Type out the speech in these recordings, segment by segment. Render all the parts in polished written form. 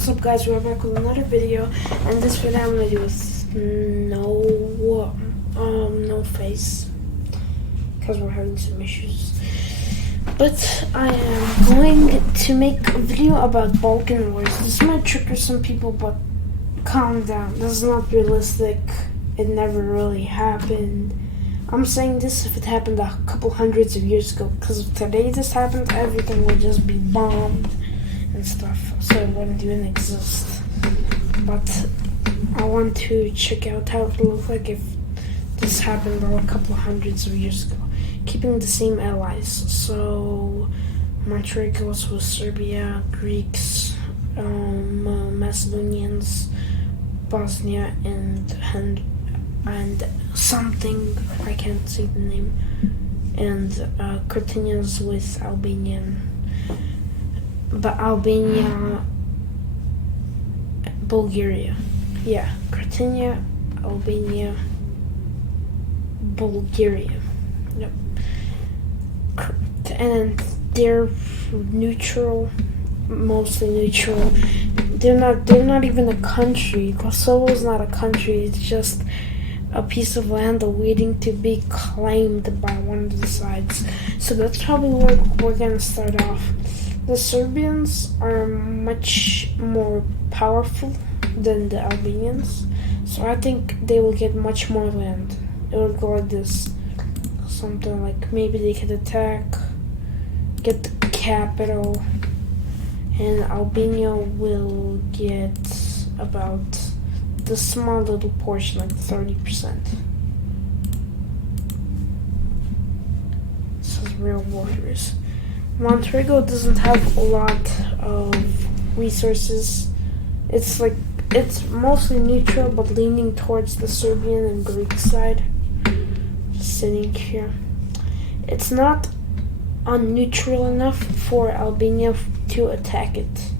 What's up, guys? We're back with another video, and this video I'm gonna do with no face because we're having some issues. But I am going to make a video about Balkan Wars. This might trigger some people, but calm down. This is not realistic. It never really happened. I'm saying this if it happened a couple hundreds of years ago, because if today this happened, everything would just be bombed and stuff, so it wouldn't even exist. But I want to check out how it would look like if this happened a couple hundreds of years ago, keeping the same allies. So my trade goes with Serbia, Greeks, Macedonians, Bosnia, and something, I can't say the name, and Cartinians with Albanian. But Albania, Bulgaria. Yeah, Cartinia, Albania, Bulgaria. Yep. And they're neutral, mostly neutral. They're not even a country. Kosovo's not a country. It's just a piece of land waiting to be claimed by one of the sides. So that's probably where we're gonna start off. The Serbians are much more powerful than the Albanians, so I think they will get much more land. It will go like this. Something like maybe they could attack, get the capital, and Albania will get about the small little portion, like 30%. This is real warriors. Montenegro doesn't have a lot of resources. It's mostly neutral, but leaning towards the Serbian and Greek side. Just sitting here. It's not unneutral enough for Albania to attack it.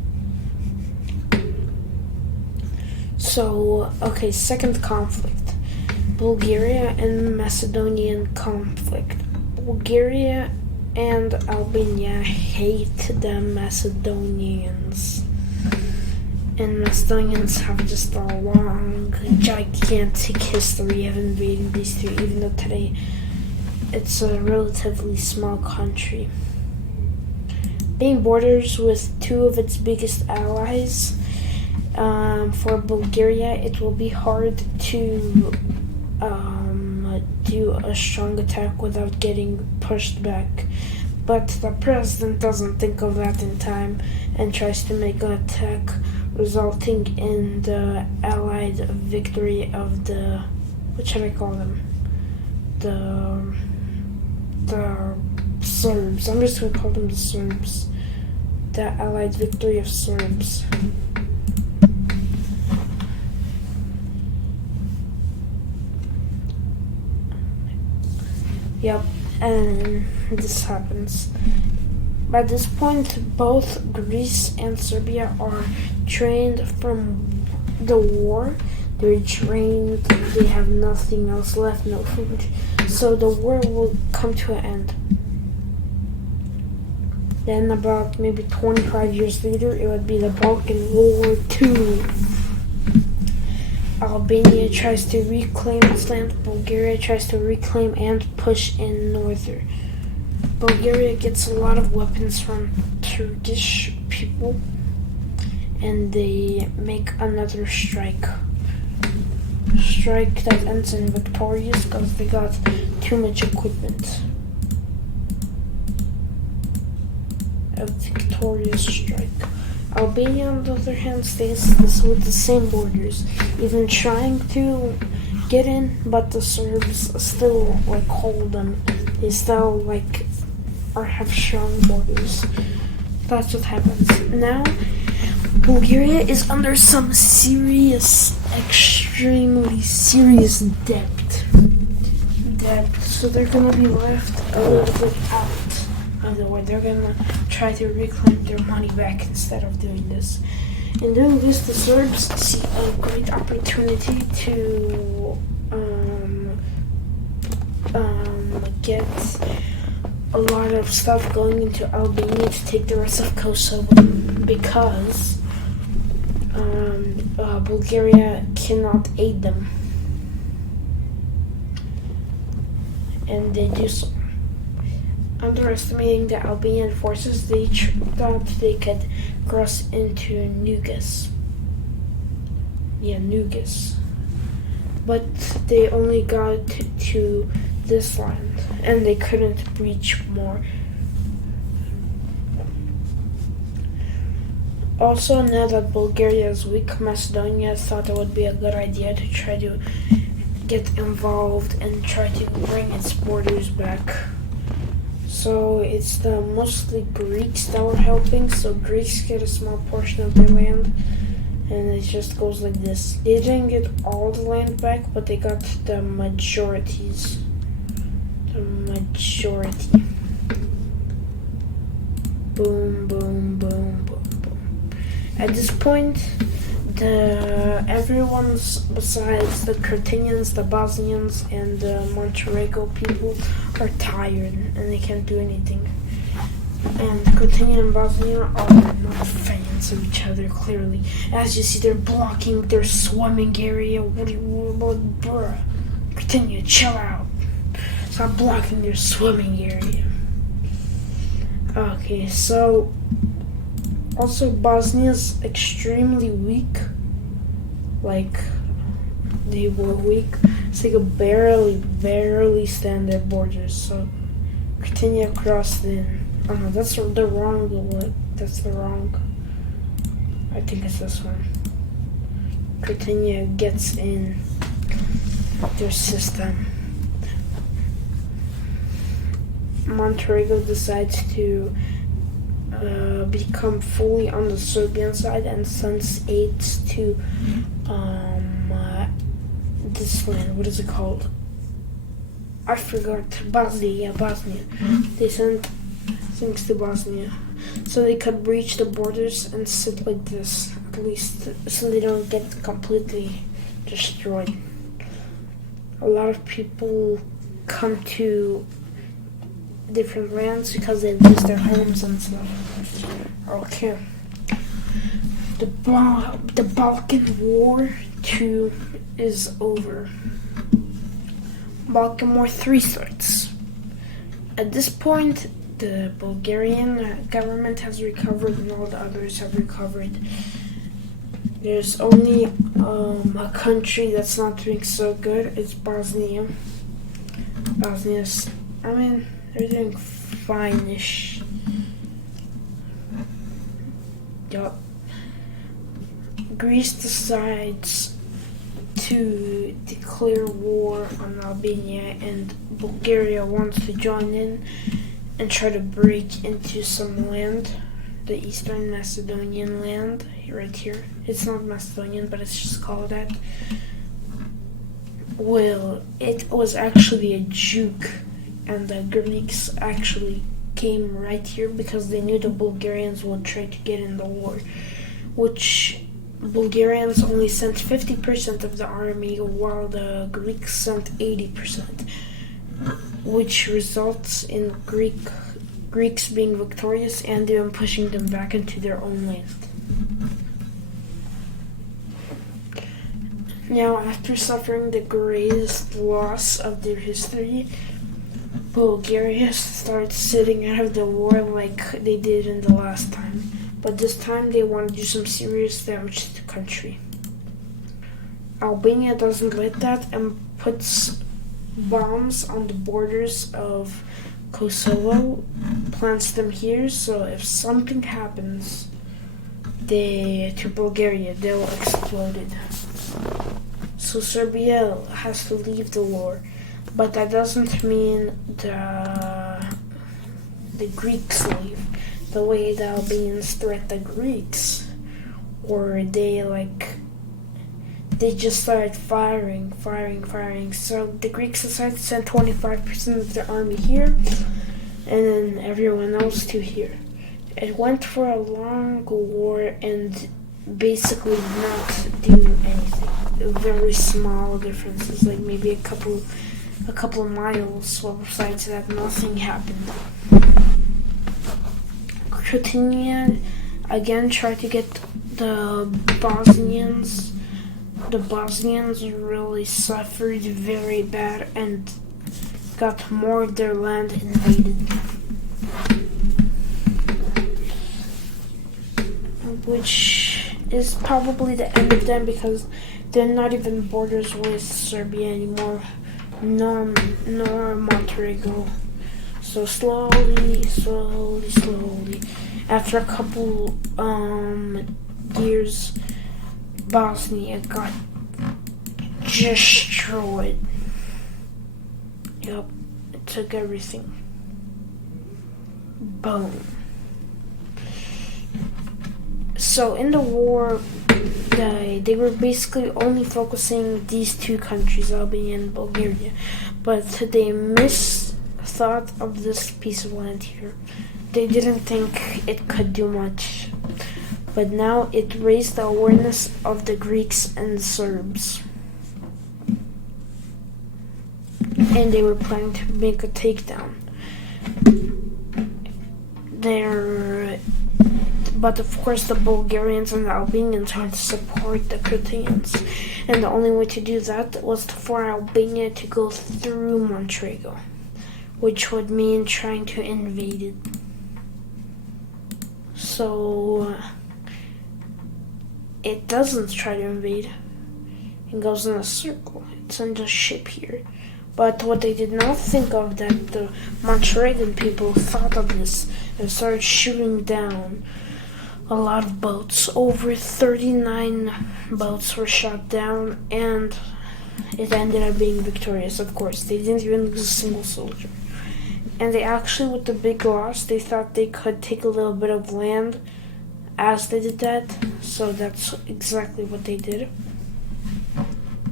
So, okay, second conflict. Bulgaria and Macedonian conflict. Bulgaria and Albania hate the Macedonians. And Macedonians have just a long, gigantic history of invading these two, even though today it's a relatively small country. Being borders with two of its biggest allies, for Bulgaria, it will be hard to do a strong attack without getting pushed back. But the president doesn't think of that in time and tries to make an attack, resulting in the allied victory of the, what should I call them? The Serbs. I'm just gonna call them the Serbs. The allied victory of Serbs. Yep, and this happens. By this point, both Greece and Serbia are drained from the war. They're drained, they have nothing else left, no food. So the war will come to an end. Then about maybe 25 years later, it would be the Balkan War II. Albania tries to reclaim its land. Bulgaria tries to reclaim and push in northern. Bulgaria gets a lot of weapons from Turkish people, and they make another strike. Strike that ends in victorious because they got too much equipment. A victorious strike. Albania, on the other hand, stays with the same borders, even trying to get in, but the Serbs still hold them. They still have strong borders. That's what happens. Now, Bulgaria is under some serious, extremely serious debt. So they're gonna be left a little bit out of the war. They're gonna try to reclaim their money back instead of doing this. In doing this, the Serbs see a great opportunity to get a lot of stuff going into Albania to take the rest of Kosovo, because Bulgaria cannot aid them, and they do so. Underestimating the Albanian forces, they thought they could cross into Nugas. Nugas. But they only got to this land, and they couldn't breach more. Also, now that Bulgaria is weak, Macedonia thought it would be a good idea to try to get involved and try to bring its borders back. So it's the mostly Greeks that were helping, so Greeks get a small portion of their land, and it just goes like this. They didn't get all the land back, but they got the majorities. The majority. Boom, boom, boom, boom, boom. At this point, everyone's besides the Carthaginians, the Bosnians, and the Montenegro people are tired and they can't do anything. And Carthaginian and Bosnia are not fans of each other, clearly. As you see, they're blocking their swimming area. Bruh. Carthaginian, chill out. Stop blocking their swimming area. Okay, so also Bosnia's extremely weak. Like, they were weak, so they could barely stand their borders. So Carthaginian crossed in. Oh no, that's the wrong one. That's the wrong. I think it's this one. Carthaginian gets in their system. Montenegro decides to become fully on the Serbian side and sends aids to this land. What is it called? I forgot. Bosnia. They sent things to Bosnia so they could breach the borders and sit like this, at least, so they don't get completely destroyed. A lot of people come to different lands because they lose their homes and stuff. Okay. The Balkan War 2 is over. Balkan War 3 starts. At this point, the Bulgarian government has recovered and all the others have recovered. There's only a country that's not doing so good. It's Bosnia. They're doing fine-ish. Yup. Greece decides to declare war on Albania, and Bulgaria wants to join in and try to break into some land, the Eastern Macedonian land, right here. It's not Macedonian, but it's just called that. Well, it was actually a juke, and the Greeks actually came right here because they knew the Bulgarians would try to get in the war, which Bulgarians only sent 50% of the army while the Greeks sent 80%, which results in Greeks being victorious and them pushing them back into their own land. Now, after suffering the greatest loss of their history, Bulgaria starts sitting out of the war like they did in the last time. But this time they want to do some serious damage to the country. Albania doesn't like that and puts bombs on the borders of Kosovo, plants them here, so if something happens to Bulgaria, they'll explode it. So Serbia has to leave the war. But that doesn't mean the Greeks leave. The way the Albanians threat the Greeks, or they just started firing. So the Greeks decided to send 25% of their army here, and then everyone else to here. It went for a long war and basically not do anything. Very small differences, like maybe a couple of miles, well, besides that, nothing happened. Carthaginian again tried to get the Bosnians the Bosnians really suffered very bad and got more of their land invaded, which is probably the end of them because they're not even borders with Serbia anymore, nor Montenegro. So slowly, after a couple years, Bosnia got destroyed. Yep, it took everything. Boom. So in the war, they were basically only focusing these two countries, Albania and Bulgaria, but they misthought of this piece of land here. They didn't think it could do much, but now it raised the awareness of the Greeks and Serbs, and they were planning to make a takedown. But of course the Bulgarians and the Albanians had to support the Croatians, and the only way to do that was for Albania to go through Montenegro, which would mean trying to invade it. So it doesn't try to invade. It goes in a circle. It's in the ship here. But what they did not think of, that the Montenegrin people thought of this and started shooting down a lot of boats. Over 39 boats were shot down, and it ended up being victorious, of course. They didn't even lose a single soldier. And they actually, with the big loss, they thought they could take a little bit of land as they did that. So that's exactly what they did.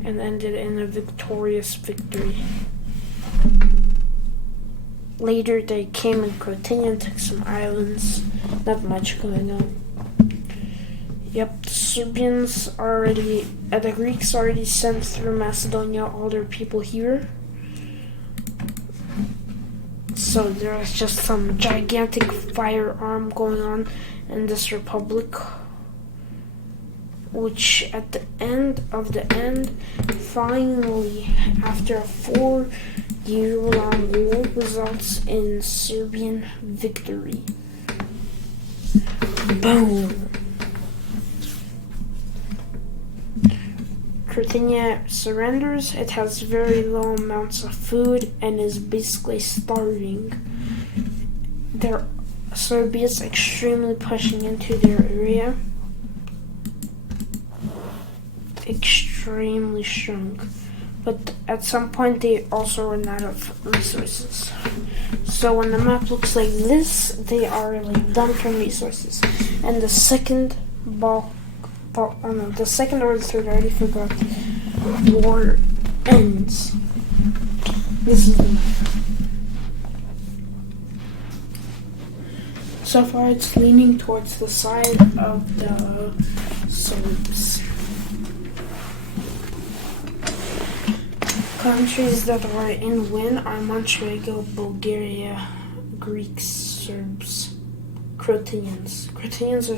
And ended in a victorious victory. Later they came in Croatia and took some islands. Not much going on. Yep, the Greeks already sent through Macedonia all their people here. So there's just some gigantic firearm going on in this republic, which at the end, finally, after a 4-year-long war, results in Serbian victory. Boom! Croatia surrenders. It has very low amounts of food and is basically starving. Serbia's extremely pushing into their area. Extremely strong. But at some point they also run out of resources. So when the map looks like this, they are done from resources. And the second the second or the third, I already forgot, war ends. This is the map. So far it's leaning towards the side of the Serbs. Countries that are in win are Montenegro, Bulgaria, Greeks, Serbs, Croatians. Croatians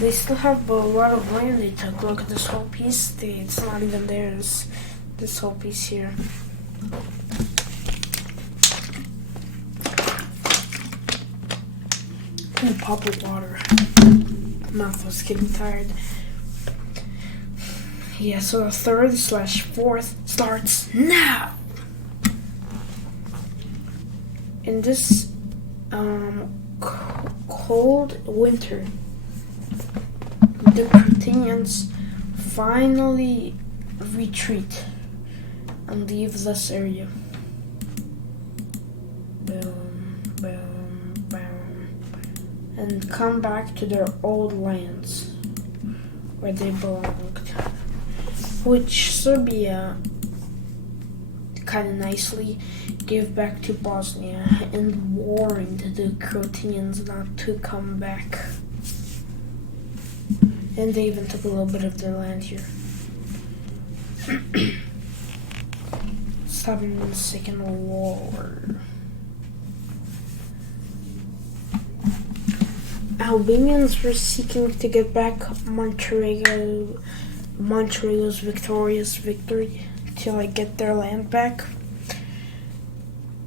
they still have a lot of land they took. Look at this whole piece. It's not even theirs. This whole piece here. Ooh, pop of water. Mouth was getting tired. Yeah, so the 3rd/4th starts now. In this cold winter, the Croatians finally retreat and leave this area. Boom, boom, boom. And come back to their old lands where they belonged, which Serbia kind of nicely gave back to Bosnia and warned the Croatians not to come back. And they even took a little bit of their land here. 7-second war. Albanians were seeking to get back Montenegro's victorious victory to like get their land back.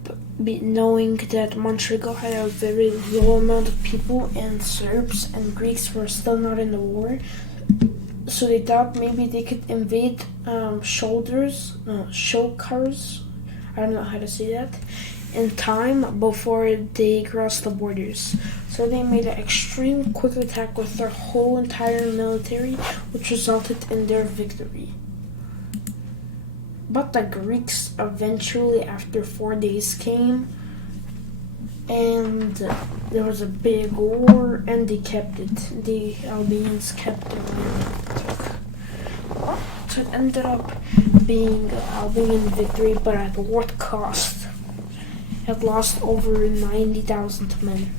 But knowing that Montenegro had a very low amount of people and Serbs and Greeks were still not in the war, so they thought maybe they could invade Shulkars. I don't know how to say that. In time before they crossed the borders. So they made an extreme quick attack with their whole entire military, which resulted in their victory. But the Greeks eventually, after 4 days, came, and there was a big war, and they kept it. The Albanians kept their land. So it ended up being an Albanian victory, but at what cost? It lost over 90,000 men.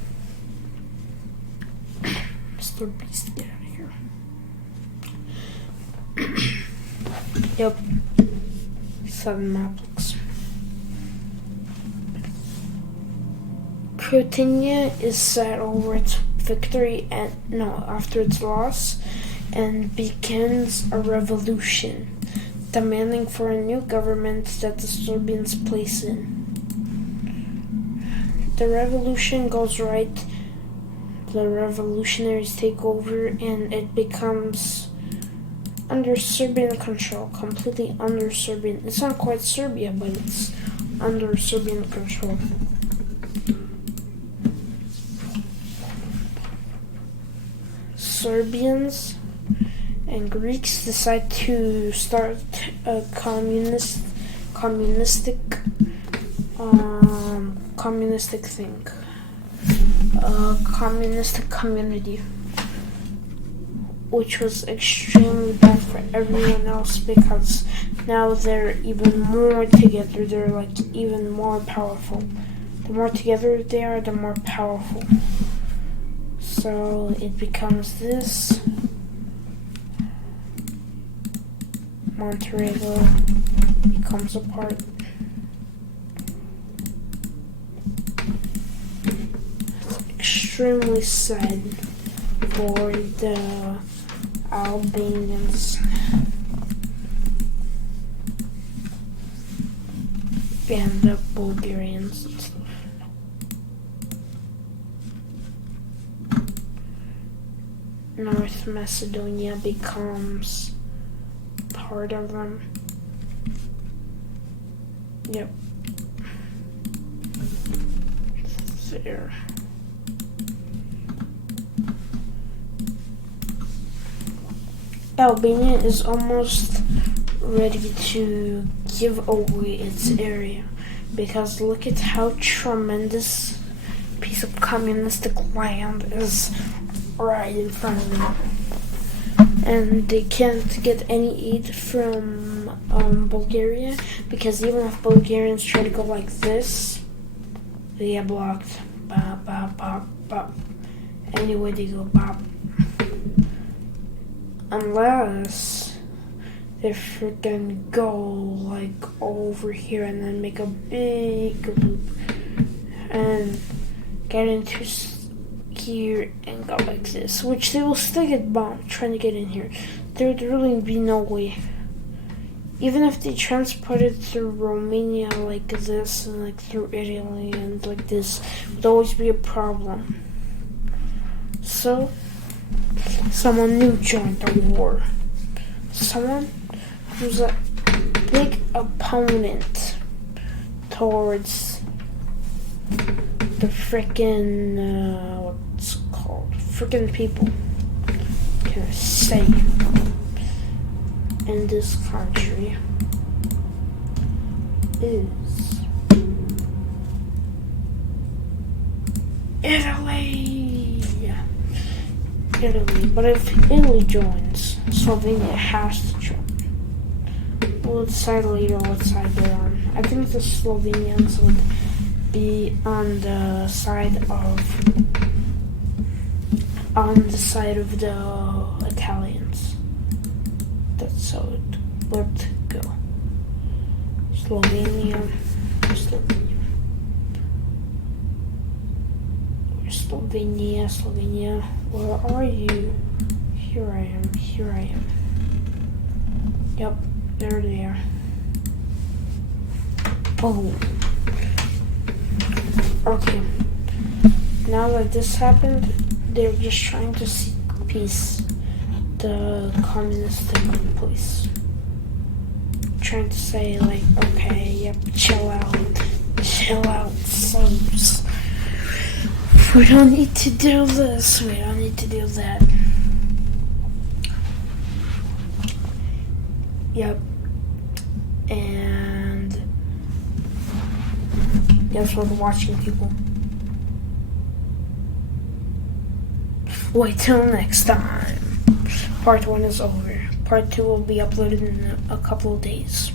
Mr. Beast, get out of here. Yep. 7 map looks. Croatia is sad over its victory after its loss, and begins a revolution, demanding for a new government that the Serbians place in. The revolution goes right, the revolutionaries take over, and it becomes under Serbian control, completely under Serbian. It's not quite Serbia, but it's under Serbian control. Serbians and Greeks decide to start a communistic thing, a communistic community, which was extremely bad for everyone else because now they're even more together. They're like even more powerful. The more together they are, the more powerful. So it becomes this. Montenegro becomes a part. Extremely sad for the Albanians and the Bulgarians and stuff. North Macedonia becomes part of them. Yep. There. Albania is almost ready to give away its area because look at how tremendous piece of communistic land is right in front of them. And they can't get any aid from Bulgaria because even if Bulgarians try to go like this, they get blocked. Bop, bop, bop, bop. Anyway, they go bop. Unless they freaking go like over here and then make a big loop and get into here and go like this, which they will still get bombed trying to get in here. There would really be no way. Even if they transport it through Romania like this and like through Italy and like this, would always be a problem. So someone new joined the war. Someone who's a big opponent towards the frickin' what's it called? Frickin' people. Can I say? In this country is Italy. But if Italy joins, Slovenia has to join. We'll decide later what side they're on. I think the Slovenians would be on the side of the Italians. That's how it would go. Slovenia. Where's Slovenia? Slovenia, Slovenia. Where are you? Here I am. Here I am. Yep, there they are. Boom. Okay. Now that this happened, they're just trying to seek peace. The communistic police. Trying to say like, okay, yep, chill out, subs. We don't need to do this, we don't need to do that. Yep. And guess for the watching people. Wait till next time. Part 1 is over. Part 2 will be uploaded in a couple of days.